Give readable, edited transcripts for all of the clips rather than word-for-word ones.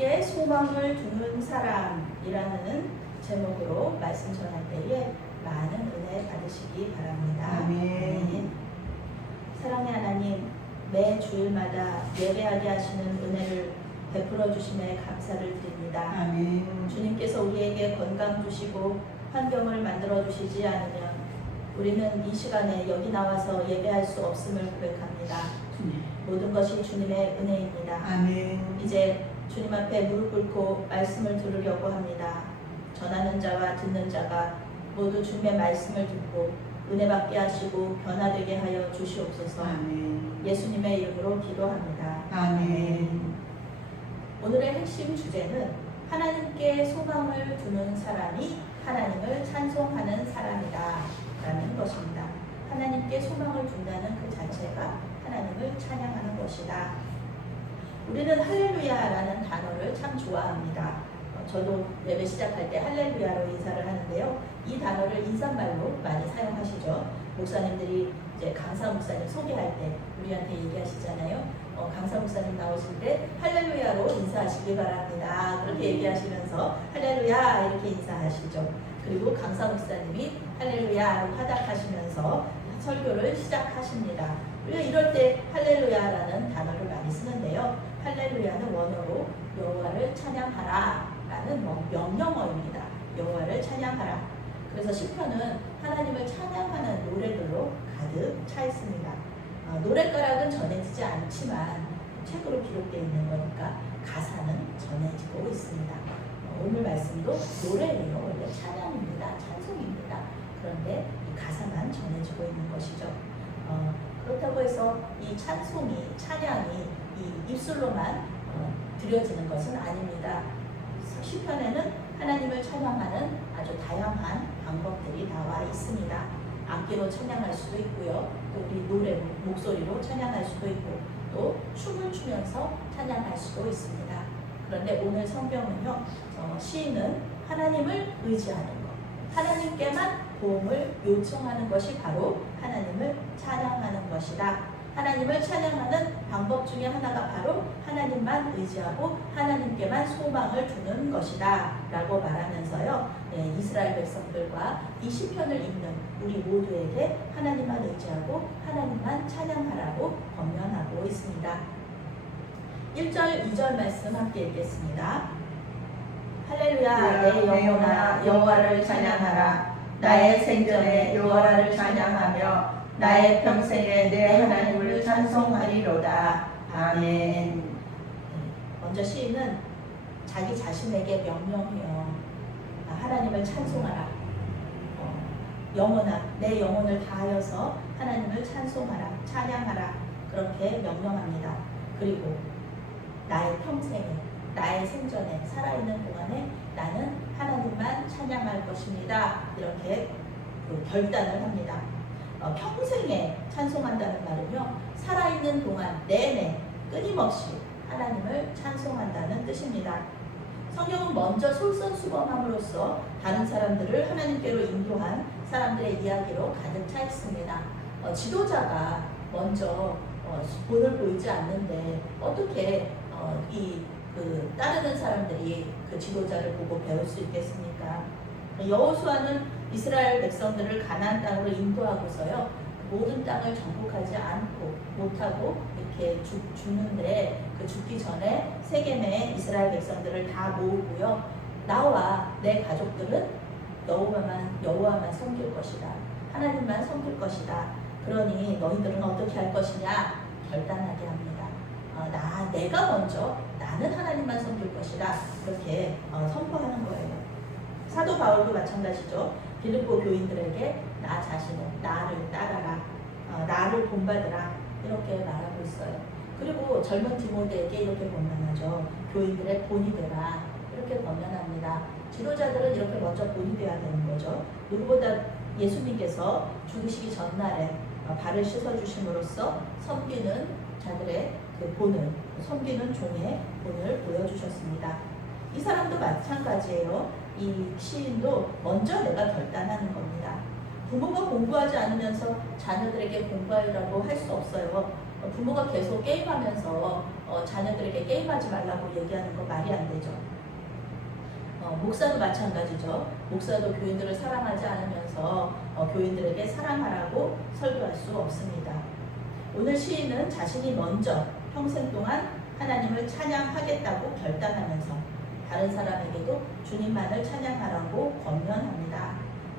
하나님께 소망을 두는 사람이라는 제목으로 말씀 전할 때에 많은 은혜 받으시기 바랍니다. 아멘. 사랑의 하나님, 매 주일마다 예배하게 하시는 은혜를 베풀어 주심에 감사를 드립니다. 아멘. 주님께서 우리에게 건강 주시고 환경을 만들어 주시지 않으면 우리는 이 시간에 여기 나와서 예배할 수 없음을 고백합니다. 모든 것이 주님의 은혜입니다. 아멘. 이제 주님 앞에 무릎 꿇고 말씀을 들으려고 합니다. 전하는 자와 듣는 자가 모두 주님의 말씀을 듣고 은혜 받게 하시고 변화되게 하여 주시옵소서. 아멘. 예수님의 이름으로 기도합니다. 아멘. 오늘의 핵심 주제는 하나님께 소망을 두는 사람이 하나님을 찬송하는 사람이다 라는 것입니다. 하나님께 소망을 둔다는 그 자체가 하나님을 찬양하는 것이다. 우리는 할렐루야라는 단어를 참 좋아합니다. 저도 예배 시작할 때 할렐루야로 인사를 하는데요. 이 단어를 인사말로 많이 사용하시죠. 목사님들이 이제 강사 목사님 소개할 때 우리한테 얘기하시잖아요. 강사 목사님 나오실 때 할렐루야로 인사하시기 바랍니다. 그렇게 얘기하시면서 할렐루야 이렇게 인사하시죠. 그리고 강사 목사님이 할렐루야로 화답하시면서 설교를 시작하십니다. 우리가 이럴 때 할렐루야라는 단어를 많이 쓰는데요. 할렐루야는 원어로 여호와를 찬양하라 라는 명령어입니다. 여호와를 찬양하라. 그래서 시편은 하나님을 찬양하는 노래들로 가득 차 있습니다. 노랫가락은 전해지지 않지만 책으로 기록되어 있는 거니까 가사는 전해지고 있습니다. 오늘 말씀도 노래예요. 원래 찬양입니다. 찬송입니다. 그런데 이 가사만 전해지고 있는 것이죠. 그렇다고 해서 이 찬송이, 찬양이 이 입술로만 드려지는 것은 아닙니다. 시편에는 하나님을 찬양하는 아주 다양한 방법들이 나와 있습니다. 악기로 찬양할 수도 있고요. 또 우리 노래, 목소리로 찬양할 수도 있고 또 춤을 추면서 찬양할 수도 있습니다. 그런데 오늘 성경은요. 시인은 하나님을 의지하는 것, 하나님께만 도움을 요청하는 것이 바로 하나님을 찬양하는 것이다. 하나님을 찬양하는 방법 중에 하나가 바로 하나님만 의지하고 하나님께만 소망을 두는 것이다 라고 말하면서요. 이스라엘 백성들과 이 시편을 읽는 우리 모두에게 하나님만 의지하고 하나님만 찬양하라고 권면하고 있습니다. 1절, 2절 말씀 함께 읽겠습니다. 할렐루야 내 영혼아 여호와를 찬양하라. 나의 생전에 여호와를 찬양하며 나의 평생에 내 하나님을 찬송하리로다. 아멘. 먼저 시인은 자기 자신에게 명령해요. 하나님을 찬송하라. 영혼아, 내 영혼을 다하여서 하나님을 찬송하라, 찬양하라. 그렇게 명령합니다. 그리고 나의 평생에, 나의 생전에, 살아있는 동안에 나는 하나님만 찬양할 것입니다. 이렇게 결단을 합니다. 평생에 찬송한다는 말은요, 살아있는 동안 내내 끊임없이 하나님을 찬송한다는 뜻입니다. 성경은 먼저 솔선수범함으로써 다른 사람들을 하나님께로 인도한 사람들의 이야기로 가득 차 있습니다. 지도자가 먼저 본을 보이지 않는데 어떻게 따르는 사람들이 그 지도자를 보고 배울 수 있겠습니까? 여호수아는 이스라엘 백성들을 가나안 땅으로 인도하고서요, 모든 땅을 정복하지 않고 못하고 이렇게 죽는데, 그 죽기 전에 세겜에 이스라엘 백성들을 다 모으고요, 나와 내 가족들은 여호와만 섬길 것이다, 하나님만 섬길 것이다. 그러니 너희들은 어떻게 할 것이냐 결단하게 합니다. 내가 먼저 나는 하나님만 섬길 것이다, 그렇게 선포하는 거예요. 사도 바울도 마찬가지죠. 빌립보 교인들에게 나 자신을, 나를 따라라, 나를 본받으라, 이렇게 말하고 있어요. 그리고 젊은 디모데에게 이렇게 권면하죠. 교인들의 본이 되라, 이렇게 권면합니다. 지도자들은 이렇게 먼저 본이 되어야 되는 거죠. 누구보다 예수님께서 죽으시기 전날에 발을 씻어주심으로써 섬기는 자들의 그 본을, 섬기는 종의 본을 보여주셨습니다. 이 사람도 마찬가지예요. 이 시인도 먼저 내가 결단하는 겁니다. 부모가 공부하지 않으면서 자녀들에게 공부하라고 할 수 없어요. 부모가 계속 게임하면서 자녀들에게 게임하지 말라고 얘기하는 거 말이 안 되죠. 목사도 마찬가지죠. 목사도 교인들을 사랑하지 않으면서 교인들에게 사랑하라고 설교할 수 없습니다. 오늘 시인은 자신이 먼저 평생 동안 하나님을 찬양하겠다고 결단하면서 다른 사람에게도 주님만을 찬양하라고 권면합니다.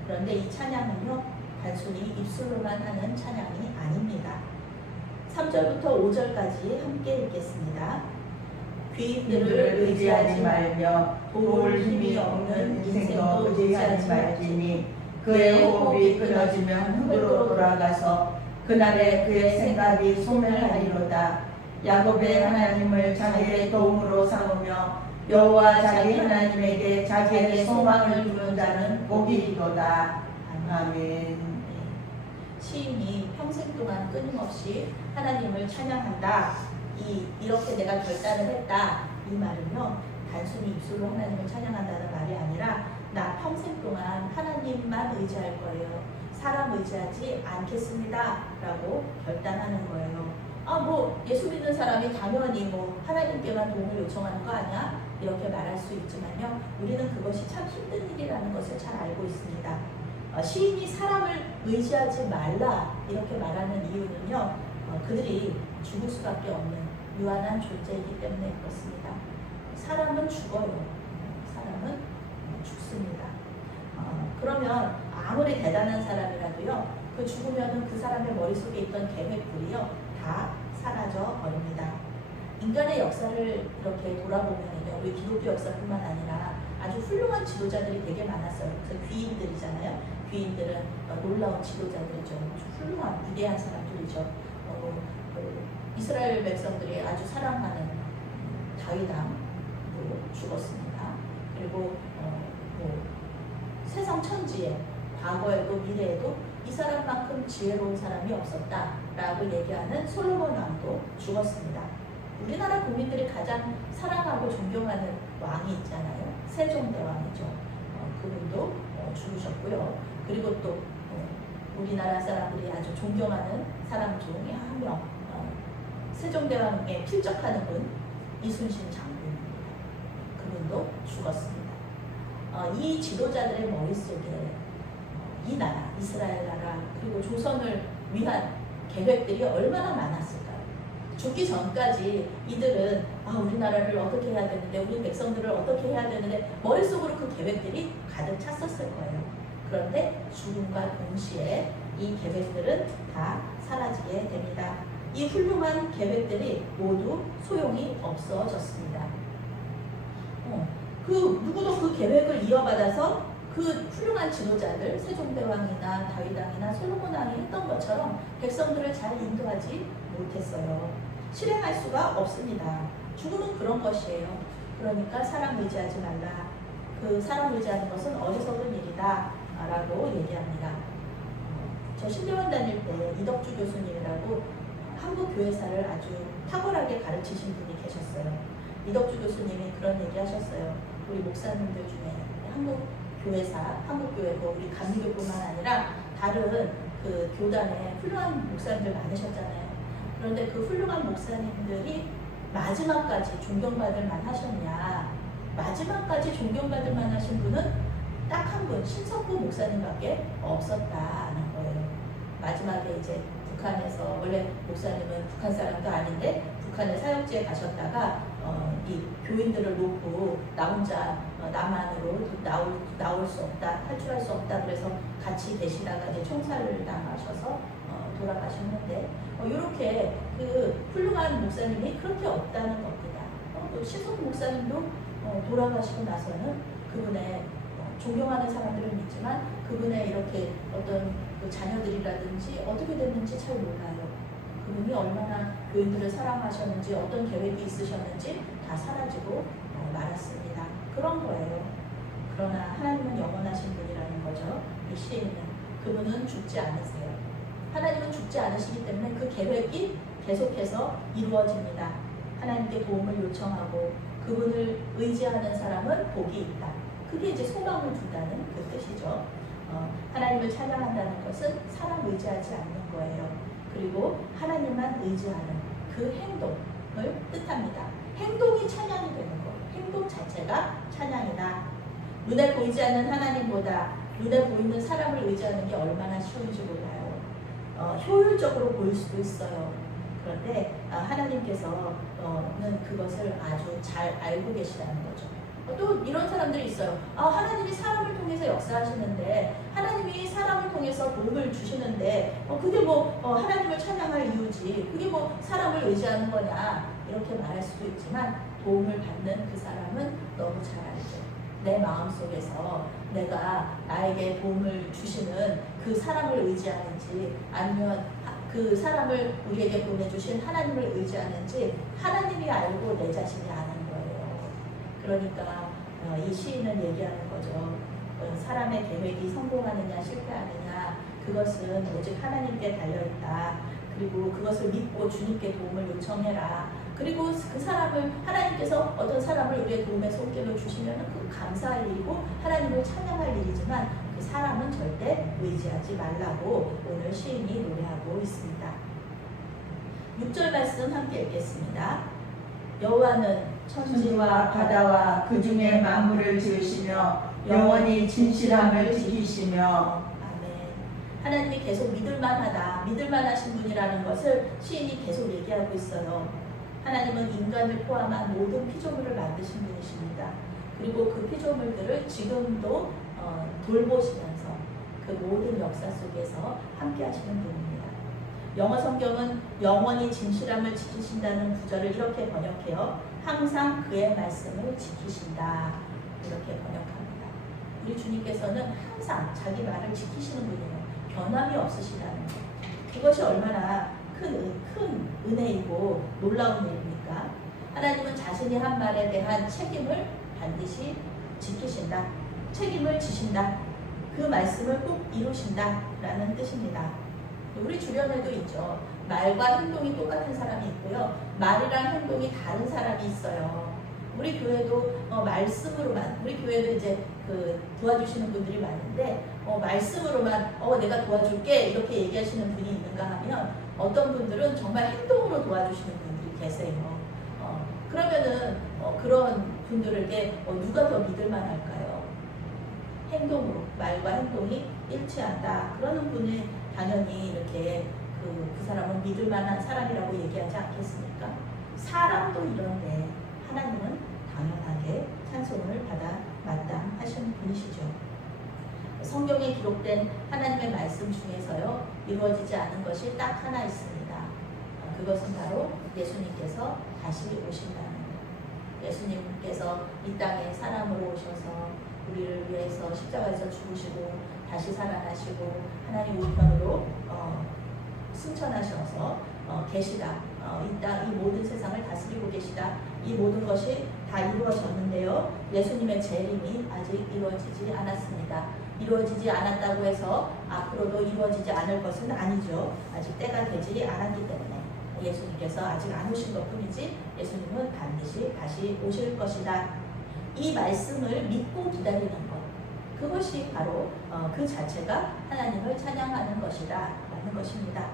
그런데 이 찬양은요, 단순히 입술로만 하는 찬양이 아닙니다. 3절부터 5절까지 함께 읽겠습니다. 귀인들을 의지하지 말며 도울 힘이 없는 인생도 의지하지 말지니 그의 호흡이 끊어지면 흙으로 돌아가서 그날에 그의 생각이 소멸하리로다. 야곱의 하나님을 자기의 도움으로 삼으며 여호와 자기 하나님에게 자기의 소망을 두는 자는 복이리로다. 아멘. 시인이 평생 동안 끊임없이 하나님을 찬양한다. 이렇게 내가 결단을 했다. 이 말은요, 단순히 입술로 하나님을 찬양한다는 말이 아니라 나 평생 동안 하나님만 의지할 거예요. 사람 의지하지 않겠습니다. 라고 결단하는 거예요. 예수 믿는 사람이 당연히 하나님께만 도움을 요청하는 거 아니야? 이렇게 말할 수 있지만요, 우리는 그것이 참 힘든 일이라는 것을 잘 알고 있습니다. 시인이 사람을 의지하지 말라 이렇게 말하는 이유는요, 그들이 죽을 수밖에 없는 유한한 존재이기 때문에 그렇습니다. 사람은 죽어요. 사람은 죽습니다. 그러면 아무리 대단한 사람이라도요, 그 죽으면은 그 사람의 머릿속에 있던 계획들이요 다 사라져 버립니다. 인간의 역사를 이렇게 돌아보면요, 우리 기독교 역사뿐만 아니라 아주 훌륭한 지도자들이 되게 많았어요. 그래서 귀인들이잖아요. 귀인들은 놀라운 지도자들이죠. 훌륭한 위대한 사람들이죠. 이스라엘 백성들이 아주 사랑하는 다윗왕도 죽었습니다. 그리고 세상 천지에 과거에도 미래에도 이 사람만큼 지혜로운 사람이 없었다라고 얘기하는 솔로몬 왕도 죽었습니다. 우리나라 국민들이 가장 사랑하고 존경하는 왕이 있잖아요. 세종대왕이죠. 그분도 죽으셨고요. 그리고 또 우리나라 사람들이 아주 존경하는 사람 중에 한 명, 세종대왕에 필적하는 분 이순신 장군입니다. 그분도 죽었습니다. 이 지도자들의 머릿속에 이 나라, 이스라엘 나라, 그리고 조선을 위한 계획들이 얼마나 많았을까요? 죽기 전까지 이들은 우리나라를 어떻게 해야 되는데, 우리 백성들을 어떻게 해야 되는데 머릿속으로 그 계획들이 가득 찼었을 거예요. 그런데 죽음과 동시에 이 계획들은 다 사라지게 됩니다. 이 훌륭한 계획들이 모두 소용이 없어졌습니다. 누구도 그 계획을 이어받아서 그 훌륭한 지도자들, 세종대왕이나 다윗왕이나 솔로몬왕이 했던 것처럼 백성들을 잘 인도하지 못했어요. 실행할 수가 없습니다. 죽음은 그런 것이에요. 그러니까 사람 의지하지 말라. 그 사람 의지하는 것은 어리석은 일이다 라고 얘기합니다. 저 신대원 다닐 때 이덕주 교수님이라고 한국 교회사를 아주 탁월하게 가르치신 분이 계셨어요. 이덕주 교수님이 그런 얘기 하셨어요. 우리 목사님들 중에 한국 교회사, 한국 교회고 우리 감리교뿐만 아니라 다른 그 교단에 훌륭한 목사님들 많으셨잖아요. 그런데 그 훌륭한 목사님들이 마지막까지 존경받을 만하셨냐? 마지막까지 존경받을 만하신 분은 딱 한 분, 신석구 목사님밖에 없었다는 거예요. 마지막에 이제 북한에서, 원래 목사님은 북한 사람도 아닌데 북한의 사역지에 가셨다가 이 교인들을 놓고 나 혼자 남한으로 나올 수 없다, 탈출할 수 없다, 그래서 같이 계시다가 이제 총살을 당하셔서 돌아가셨는데, 이렇게 그 훌륭한 목사님이 그렇게 없다는 겁니다. 또 신석구 목사님도 돌아가시고 나서는 그분의 존경하는 사람들은 있지만 그분의 이렇게 어떤 그 자녀들이라든지 어떻게 됐는지 잘 몰라요. 그분이 얼마나 교인들을 사랑하셨는지, 어떤 계획이 있으셨는지 다 사라지고 말았습니다. 그런 거예요. 그러나 하나님은 영원하신 분이라는 거죠. 이 시에는 그분은 죽지 않으세요. 하나님은 죽지 않으시기 때문에 그 계획이 계속해서 이루어집니다. 하나님께 도움을 요청하고 그분을 의지하는 사람은 복이 있다. 그게 이제 소망을 둔다는 그 뜻이죠. 하나님을 찬양한다는 것은 사람 의지하지 않는 거예요. 그리고 하나님만 의지하는 그 행동을 뜻합니다. 행동이 찬양이 되는 것, 행동 자체가 찬양이다. 눈에 보이지 않는 하나님보다 눈에 보이는 사람을 의지하는 게 얼마나 쉬운지 몰라요. 효율적으로 보일 수도 있어요. 그런데 하나님께서는 그것을 아주 잘 알고 계시다는 거죠. 또 이런 사람들이 있어요. 하나님이 사람을 통해서 역사하시는데, 하나님이 사람을 통해서 도움을 주시는데 그게 하나님을 찬양할 이유지, 그게 사람을 의지하는 거냐, 이렇게 말할 수도 있지만, 도움을 받는 그 사람은 너무 잘 알죠. 내 마음속에서 내가 나에게 도움을 주시는 그 사람을 의지하는지, 아니면 그 사람을 우리에게 보내주신 하나님을 의지하는지 하나님이 알고 내 자신이 아는 거예요. 그러니까 이 시인은 얘기하는 거죠. 사람의 계획이 성공하느냐 실패하느냐, 그것은 오직 하나님께 달려있다. 그리고 그것을 믿고 주님께 도움을 요청해라. 그리고 그 사람을, 하나님께서 어떤 사람을 우리의 도움의 손길로 주시면 그 감사할 일이고 하나님을 찬양할 일이지만, 그 사람은 절대 의지하지 말라고 오늘 시인이 노래하고 있습니다. 6절 말씀 함께 읽겠습니다. 여호와는 천지와 바다와 그 중에 만물을 지으시며 영원히 진실함을 지키시며. 아멘. 하나님이 계속 믿을만하다, 믿을만하신 분이라는 것을 시인이 계속 얘기하고 있어요. 하나님은 인간을 포함한 모든 피조물을 만드신 분이십니다. 그리고 그 피조물들을 지금도 돌보시면서 그 모든 역사 속에서 함께 하시는 분입니다. 영어 성경은 영원히 진실함을 지키신다는 구절을 이렇게 번역해요. 항상 그의 말씀을 지키신다, 이렇게 번역합니다. 우리 주님께서는 항상 자기 말을 지키시는 분이에요. 변함이 없으시다는 것. 그것이 얼마나 큰 은혜이고 놀라운 일입니까? 하나님은 자신이 한 말에 대한 책임을 반드시 지키신다, 책임을 지신다, 그 말씀을 꼭 이루신다 라는 뜻입니다. 우리 주변에도 있죠. 말과 행동이 똑같은 사람이 있고요, 말이랑 행동이 다른 사람이 있어요. 우리 교회도 말씀으로만, 우리 교회도 이제 도와주시는 분들이 많은데 말씀으로만 내가 도와줄게 이렇게 얘기하시는 분이 있는가 하면, 어떤 분들은 정말 행동으로 도와주시는 분들이 계세요. 그러면은 그런 분들에게 누가 더 믿을만 할까요? 행동으로, 말과 행동이 일치한다, 그러는 분이 당연히 이렇게 그 사람은 믿을만한 사람이라고 얘기하지 않겠습니까? 사람도 이런데 하나님은 당연하게 찬송을 받아 마땅하신 분이시죠. 성경에 기록된 하나님의 말씀 중에서요, 이루어지지 않은 것이 딱 하나 있습니다. 그것은 바로 예수님께서 다시 오신다는 것. 예수님께서 이 땅에 사람으로 오셔서 우리를 위해서 십자가에서 죽으시고 다시 살아나시고 하나님 우편으로 승천하셔서 계시다. 이 모든 세상을 다스리고 계시다. 이 모든 것이 다 이루어졌는데요, 예수님의 재림이 아직 이루어지지 않았습니다. 이루어지지 않았다고 해서 앞으로도 이루어지지 않을 것은 아니죠. 아직 때가 되지 않았기 때문에 예수님께서 아직 안 오신 것뿐이지, 예수님은 반드시 다시 오실 것이다. 이 말씀을 믿고 기다리는 것, 그것이 바로 그 자체가 하나님을 찬양하는 것이다 라는 것입니다.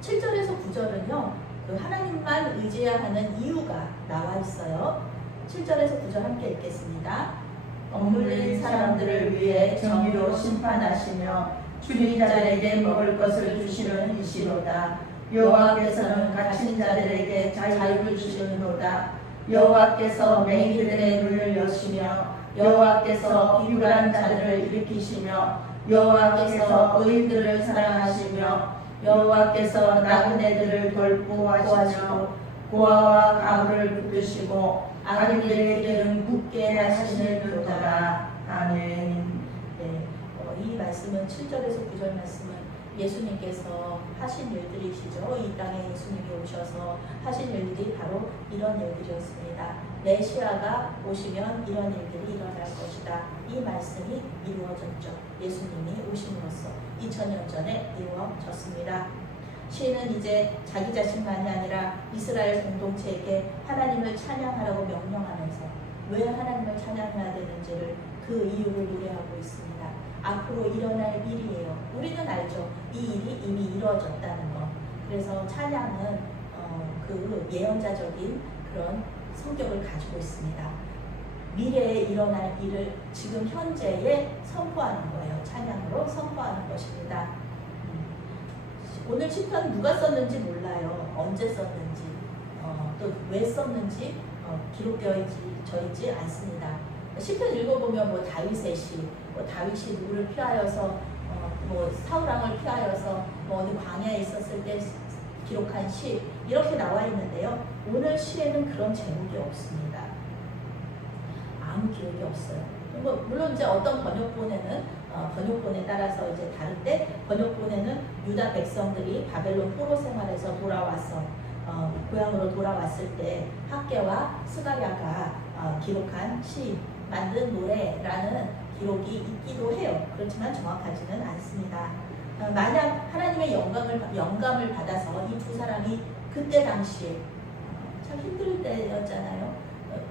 7절에서 9절은요, 그 하나님만 의지해야 하는 이유가 나와 있어요. 7절에서 9절 함께 읽겠습니다. 억눌린 사람들을 위해 정의로 심판하시며 줄인 자들에게 먹을 것을 주시는 이시로다. 여호와께서는 갇힌 자들에게 자유를 주시는도다. 여호와께서 맹인들의 눈을 여시며 여호와께서 비굴한 자들을 일으키시며 여호와께서 의인들을 사랑하시며 여호와께서 나그네들을 돌보하시며 고아와 가부를 붙드시고 아기들의 길은 굳게 하시는도다. 아멘. 네, 이 말씀은 7절에서 9절 말씀은 예수님께서 하신 일들이시죠. 이 땅에 예수님이 오셔서 하신 일들이 바로 이런 일들이었습니다. 메시아가 오시면 이런 일들이 일어날 것이다. 이 말씀이 이루어졌죠. 예수님이 오심으로써 2000년 전에 이루어졌습니다. 시인은 이제 자기 자신만이 아니라 이스라엘 공동체에게 하나님을 찬양하라고 명령하면서 왜 하나님을 찬양해야 되는지를, 그 이유를 노래하고 있습니다. 앞으로 일어날 일이에요. 우리는 알죠. 이 일이 이미 이루어졌다는 거. 그래서 찬양은 그 예언자적인 그런 성격을 가지고 있습니다. 미래에 일어날 일을 지금 현재에 선포하는 거예요. 찬양으로 선포하는 것입니다. 오늘 시편 누가 썼는지 몰라요. 언제 썼는지, 또 왜 썼는지 기록되어 있지 않습니다. 시편 읽어보면 뭐 다윗의 시, 뭐 다윗이 누구를 피하여서 뭐 사울왕을 피하여서 뭐 어디 광야에 있었을 때 기록한 시 이렇게 나와 있는데요. 오늘 시에는 그런 제목이 없습니다. 아무 기록이 없어요. 뭐 물론 이제 어떤 번역본에는 번역본에 따라서 이제 다른데 번역본에는 유다 백성들이 바벨론 포로 생활에서 돌아와서 고향으로 돌아왔을 때 학개와 스가랴가 기록한 시 만든 노래라는 기록이 있기도 해요. 그렇지만 정확하지는 않습니다. 만약 하나님의 영감을 받아서 이 두 사람이 그때 당시에 참 힘들 때였잖아요.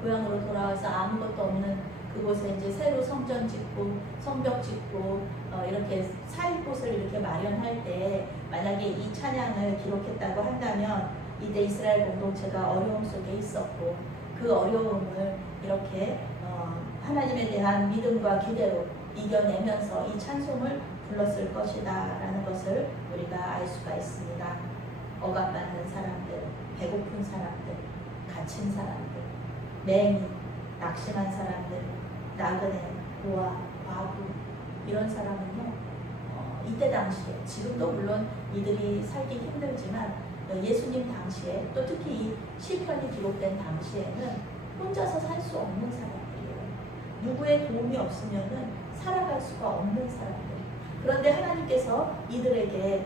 고향으로 돌아와서 아무것도 없는 그곳에 이제 새로 성전 짓고 성벽 짓고 이렇게 살 곳을 이렇게 마련할 때 만약에 이 찬양을 기록했다고 한다면 이때 이스라엘 공동체가 어려움 속에 있었고 그 어려움을 이렇게 하나님에 대한 믿음과 기대로 이겨내면서 이 찬송을 불렀을 것이다 라는 것을 우리가 알 수가 있습니다. 억압받는 사람들, 배고픈 사람들, 갇힌 사람들, 맹인, 낙심한 사람들, 나그네, 고아, 과부 이런 사람은요 이때 당시에 지금도 물론 이들이 살기 힘들지만 예수님 당시에 또 특히 이 시편이 기록된 당시에는 혼자서 살 수 없는 사람들이에요. 누구의 도움이 없으면은 살아갈 수가 없는 사람들. 그런데 하나님께서 이들에게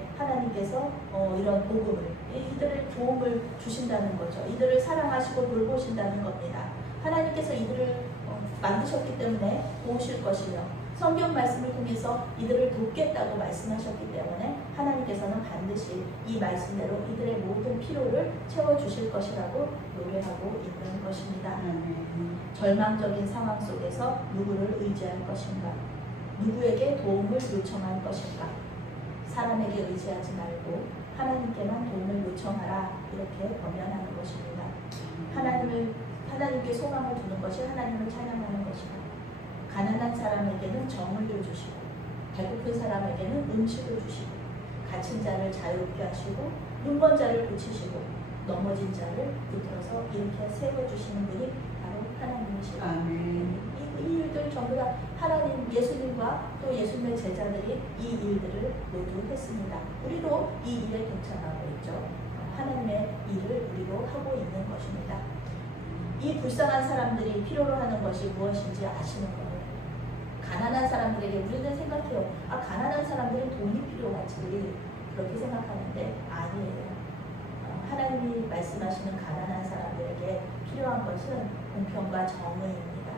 이런 복음을 이들의 도움을 주신다는 거죠. 이들을 사랑하시고 돌보신다는 겁니다. 하나님께서 이들을 만드셨기 때문에 도우실 것이며 성경 말씀을 통해서 이들을 돕겠다고 말씀하셨기 때문에 하나님께서는 반드시 이 말씀대로 이들의 모든 필요를 채워주실 것이라고 노래하고 있는 것입니다. 절망적인 상황 속에서 누구를 의지할 것인가? 누구에게 도움을 요청할 것인가? 사람에게 의지하지 말고 하나님께만 도움을 요청하라 이렇게 권면하는 것입니다. 하나님께 소망을 두는 것이 하나님을 찬양하는 것이다. 가난한 사람에게는 정의를 주시고 배고픈 사람에게는 음식을 주시고 갇힌 자를 자유롭게 하시고 눈먼 자를 고치시고 넘어진 자를 붙들어서 이렇게 세워주시는 분이 바로 하나님이시다. 이 일들 전부 다 하나님, 예수님과 또 예수님의 제자들이 이 일들을 모두 했습니다. 우리도 이 일에 동참하고 있죠. 하나님의 일을 우리도 하고 있는 것입니다. 이 불쌍한 사람들이 필요로 하는 것이 무엇인지 아시는 거예요. 가난한 사람들에게 우리는 생각해요. 가난한 사람들은 돈이 필요하지 그렇게 생각하는데 아니에요. 하나님이 말씀하시는 가난한 사람들에게 필요한 것은 공평과 정의입니다.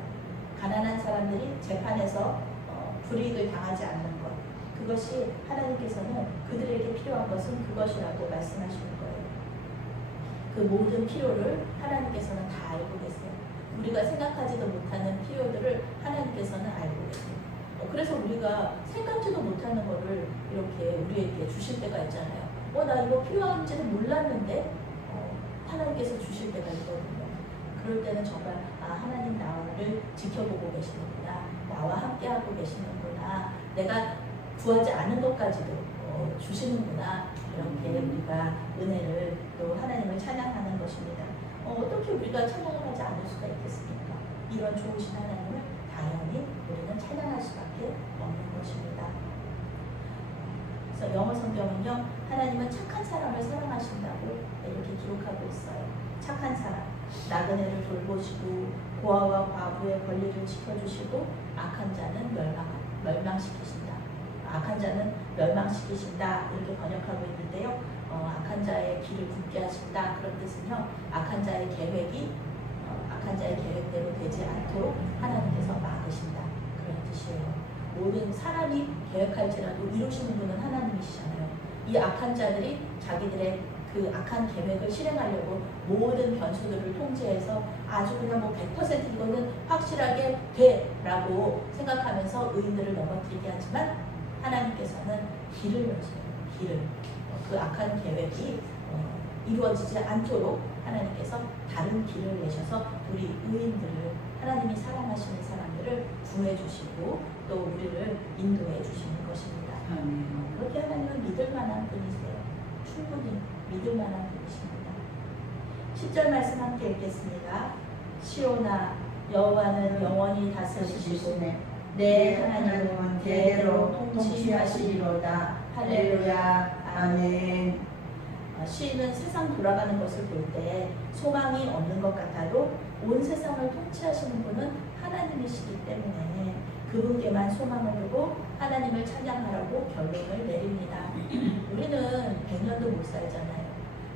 가난한 사람들이 재판에서 불이익을 당하지 않는 것, 그것이 하나님께서는 그들에게 필요한 것은 그것이라고 말씀하시는 거예요. 그 모든 필요를 하나님께서는 다 알고 계세요. 우리가 생각하지도 못하는 필요들을 하나님께서는 알고 계세요. 그래서 우리가 생각지도 못하는 거를 이렇게 우리에게 주실 때가 있잖아요. 나 이거 필요한지는 몰랐는데 하나님께서 주실 때가 있거든요. 그럴 때는 정말 하나님 나를 지켜보고 계시는구나, 나와 함께하고 계시는구나, 내가 구하지 않은 것까지도 주시는구나, 이렇게 우리가 은혜를 또 하나님을 찬양하는 것입니다. 어떻게 우리가 찬양을 하지 않을 수가 있겠습니까? 이런 좋으신 하나님을 당연히 우리는 찬양할 수밖에 없는 것입니다. 그래서 영어 성경은요, 하나님은 착한 사람을 사랑하신다고 이렇게 기록하고 있어요. 착한 사람, 나그네를 돌보시고 고아와 과부의 권리를 지켜주시고 악한 자는 멸망시키신다. 악한 자는 멸망시키신다 이렇게 번역하고 있는데요. 악한 자의 길을 굳게 하신다 그런 뜻은요, 악한 자의 계획이 악한 자의 계획대로 되지 않도록 하나님께서 막으신다 그런 뜻이에요. 모든 사람이 계획할지라도 이루시는 분은 하나님이시잖아요. 이 악한 자들이 자기들의 그 악한 계획을 실행하려고 모든 변수들을 통제해서 아주 그냥 뭐 100% 이거는 확실하게 돼라고 생각하면서 의인들을 넘어뜨리게 하지만 하나님께서는 길을 여셔요. 길을. 그 악한 계획이 이루어지지 않도록 하나님께서 다른 길을 내셔서 우리 의인들을, 하나님이 사랑하시는 사람들을 구해 주시고 또 우리를 인도해 주시는 것입니다. 그렇게 하나님은 믿을 만한 분이세요. 충분히 믿을 만한 분이십니다. 10절 말씀 함께 읽겠습니다. 시온아, 여호와는 영원히 다스리시고 내 하나님은 대대로 통치하시리로다. 할렐루야. 아멘. 시인은 세상 돌아가는 것을 볼 때 소망이 없는 것 같아도 온 세상을 통치하시는 분은 하나님이시기 때문에 그분께만 소망을 두고 하나님을 찬양하라고 결론을 내립니다. 우리는 100년도 못 살잖아요.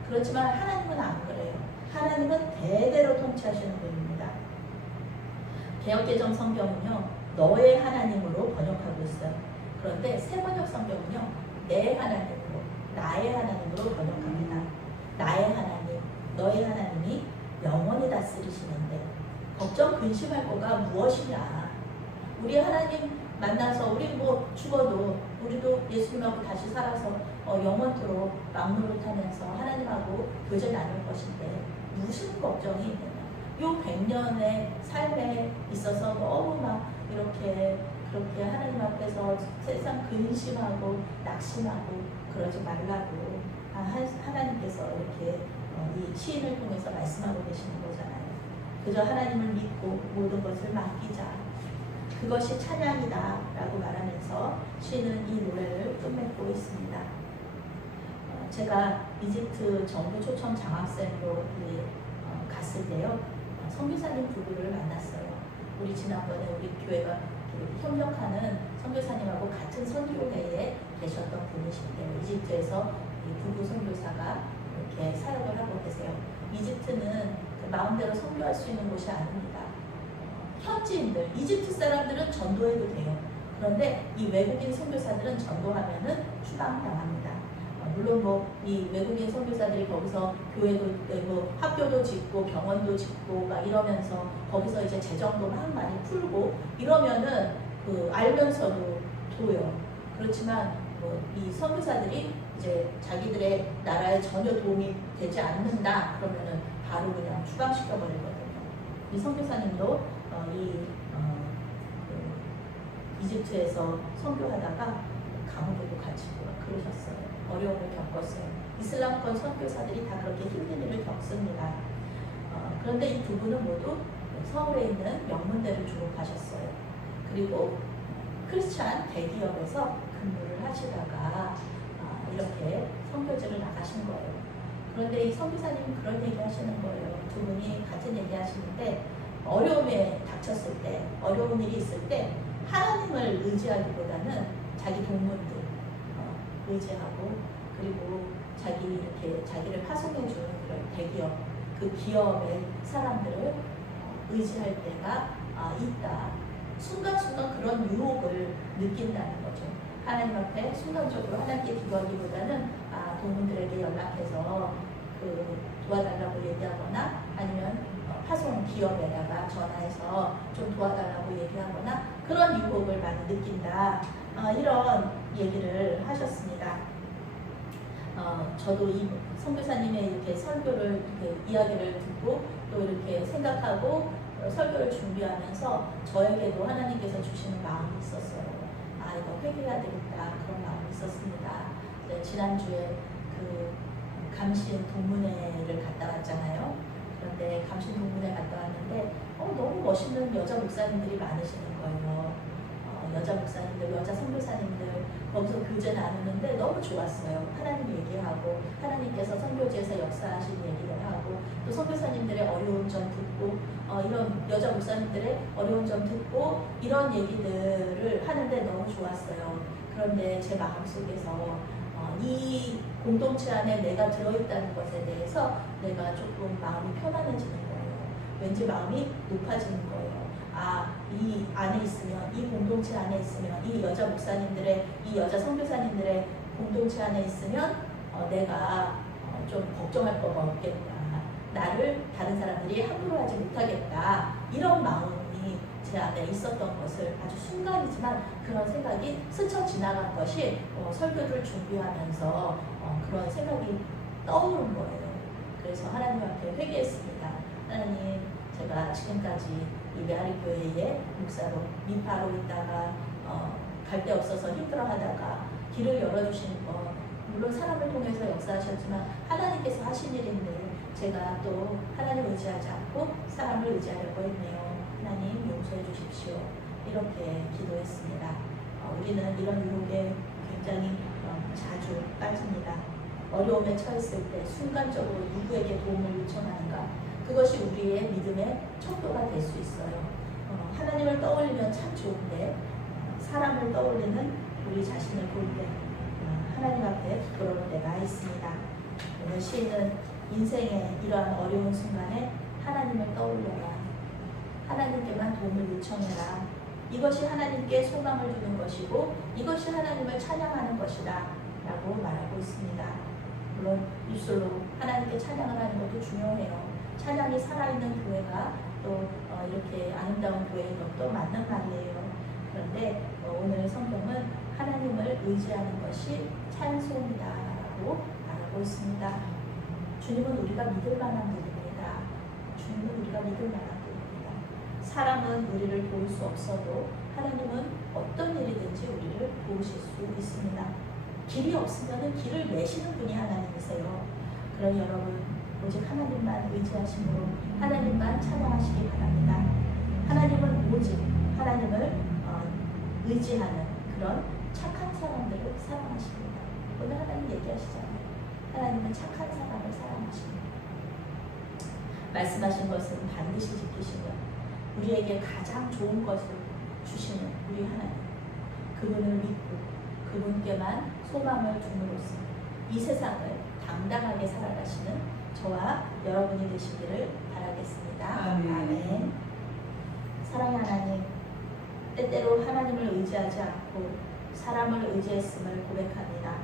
그렇지만 하나님은 안 그래요. 하나님은 대대로 통치하시는 분입니다. 개역개정 성경은요, 너의 하나님으로 번역하고 있어요. 그런데 새번역 성경은요, 내 하나님으로, 나의 하나님으로 번역합니다. 나의 하나님, 너의 하나님이 영원히 다스리시는데 걱정 근심할 거가 무엇이냐. 우리 하나님 만나서 우리 뭐 죽어도 우리도 예수님하고 다시 살아서 영원토록 막노릇하면서 하나님하고 교제 나눌 것인데 무슨 걱정이 있느냐. 요 100년의 삶에 있어서 너무 막 이렇게 그렇게 하나님 앞에서 세상 근심하고 낙심하고 그러지 말라고 하나님께서 이렇게 이 시인을 통해서 말씀하고 계시는 거잖아요. 그저 하나님을 믿고 모든 것을 맡기자. 그것이 찬양이다 라고 말하면서 시인은 이 노래를 끝맺고 있습니다. 제가 이집트 정부 초청 장학생으로 갔을 때요, 선교사님 부부를 만났어요. 우리 지난번에 우리 교회가 협력하는 선교사님하고 같은 선교회에 계셨던 분이신데 이집트에서 이 부부 선교사가 이렇게 사역을 하고 계세요. 이집트는 그 마음대로 선교할 수 있는 곳이 아닙니다. 현지인들, 이집트 사람들은 전도해도 돼요. 그런데 이 외국인 선교사들은 전도하면은 추방당합니다. 물론 뭐 이 외국인 선교사들이 거기서 교회도 되고 학교도 짓고 병원도 짓고 막 이러면서 거기서 이제 재정도 막 많이 풀고 이러면은 그 알면서도 도요. 그렇지만 뭐 이 선교사들이 이제 자기들의 나라에 전혀 도움이 되지 않는다 그러면은 바로 그냥 추방시켜 버리거든요. 이 선교사님도 이집트에서 선교하다가 감옥에도 갇히고 그러셨어요. 어려움을 겪었어요. 이슬람권 선교사들이 다 그렇게 힘든 일을 겪습니다. 그런데 이 두 분은 모두 서울에 있는 명문대를 졸업하셨어요. 그리고 크리스찬 대기업에서 근무를 하시다가 이렇게 선교지를 나가신 거예요. 그런데 이 선교사님은 그런 얘기 하시는 거예요. 두 분이 같은 얘기 하시는데 어려움에 닥쳤을 때, 어려운 일이 있을 때 하나님을 의지하기보다는 자기 동문들 의지하고 그리고 자기를 파송해주는 그런 대기업, 그 기업의 사람들을 의지할 때가 있다. 순간순간 그런 유혹을 느낀다는 거죠. 하나님 앞에 순간적으로 하나님께 기도하기보다는 동문들에게 연락해서 도와달라고 얘기하거나 아니면 파송 기업에다가 전화해서 좀 도와달라고 얘기하거나 그런 유혹을 많이 느낀다. 이런 얘기를 하셨습니다. 저도 이 선교사님의 이렇게 설교를 이야기를 듣고 또 이렇게 생각하고 설교를 준비하면서 저에게도 하나님께서 주시는 마음이 있었어요. 이거 회개해야 되겠다 그런 마음이 있었습니다. 네, 지난주에 그 감신 동문회를 갔다 왔잖아요. 그런데 감신 동문회 갔다 왔는데 너무 멋있는 여자 목사님들이 많으시는 거예요. 여자 목사님들, 여자 선교사님들 거기서 교제 나누는데 너무 좋았어요. 하나님 얘기하고 하나님께서 선교지에서 역사하신 얘기를 하고 또 선교사님들의 어려운 점 듣고 이런 여자 목사님들의 어려운 점 듣고 이런 얘기들을 하는데 너무 좋았어요. 그런데 제 마음속에서 이 공동체 안에 내가 들어있다는 것에 대해서 내가 조금 마음이 편안해지는 거예요. 왠지 마음이 높아지는 거예요. 이 안에 있으면, 이 공동체 안에 있으면, 이 여자 목사님들의, 이 여자 선교사님들의 공동체 안에 있으면 내가 좀 걱정할 거가 없겠다. 나를 다른 사람들이 함부로 하지 못하겠다. 이런 마음이 제 안에 있었던 것을 아주 순간이지만 그런 생각이 스쳐 지나간 것이 설교를 준비하면서 그런 생각이 떠오른 거예요. 그래서 하나님 앞에 회개했습니다. 하나님, 제가 지금까지 이 메아리 교회의 목사로 미파로 있다가 갈 데 없어서 힘들어하다가 길을 열어주신 것, 물론 사람을 통해서 역사하셨지만 하나님께서 하신 일인데 제가 또 하나님 의지하지 않고 사람을 의지하려고 했네요. 하나님 용서해 주십시오. 이렇게 기도했습니다. 우리는 이런 유혹에 굉장히 자주 빠집니다. 어려움에 처했을 때 순간적으로 누구에게 도움을 요청하는가, 그것이 우리의 믿음의 척도가 될 수 있어요. 하나님을 떠올리면 참 좋은데 사람을 떠올리는 우리 자신을 볼 때 하나님 앞에 부끄러울 때가 있습니다. 오늘 시인은 인생의 이러한 어려운 순간에 하나님을 떠올려라. 하나님께만 도움을 요청해라. 이것이 하나님께 소망을 주는 것이고 이것이 하나님을 찬양하는 것이다 라고 말하고 있습니다. 물론 입술로 하나님께 찬양을 하는 것도 중요해요. 찬양이 살아있는 교회가 또 이렇게 아름다운 교회인 것도 맞는 말이에요. 그런데 오늘 성경은 하나님을 의지하는 것이 찬송이다 라고 말하고 있습니다. 주님은 우리가 믿을 만한 분입니다. 주님은 우리가 믿을 만한 분입니다. 사람은 우리를 도울 수 없어도 하나님은 어떤 일이든지 우리를 도우실 수 있습니다. 길이 없으면 길을 내시는 분이 하나님이세요. 그런 여러분, 오직 하나님만 의지하심으로 하나님만 찬양하시기 바랍니다. 하나님은 오직 하나님을 의지하는 그런 착한 사람들을 사랑하십니다. 오늘 하나님 얘기하시잖아요. 하나님은 착한 사람을 사랑하십니다. 말씀하신 것은 반드시 지키시며 우리에게 가장 좋은 것을 주시는 우리 하나님, 그분을 믿고 그분께만 소망을 줌으로써 이 세상을 당당하게 살아가시는 저와 여러분이 되시기를 바라겠습니다. 아멘. 사랑의 하나님, 때때로 하나님을 의지하지 않고 사람을 의지했음을 고백합니다.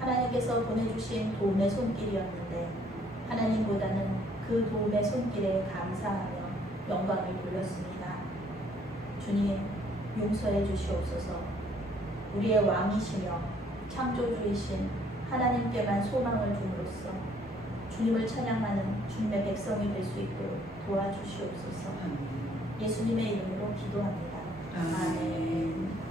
하나님께서 보내주신 도움의 손길이었는데 하나님보다는 그 도움의 손길에 감사하며 영광을 돌렸습니다. 주님, 용서해 주시옵소서. 우리의 왕이시며 창조주이신 하나님께만 소망을 줌으로써 주님을 찬양하는 주님의 백성이 될 수 있도록 도와주시옵소서. 예수님의 이름으로 기도합니다. 아멘.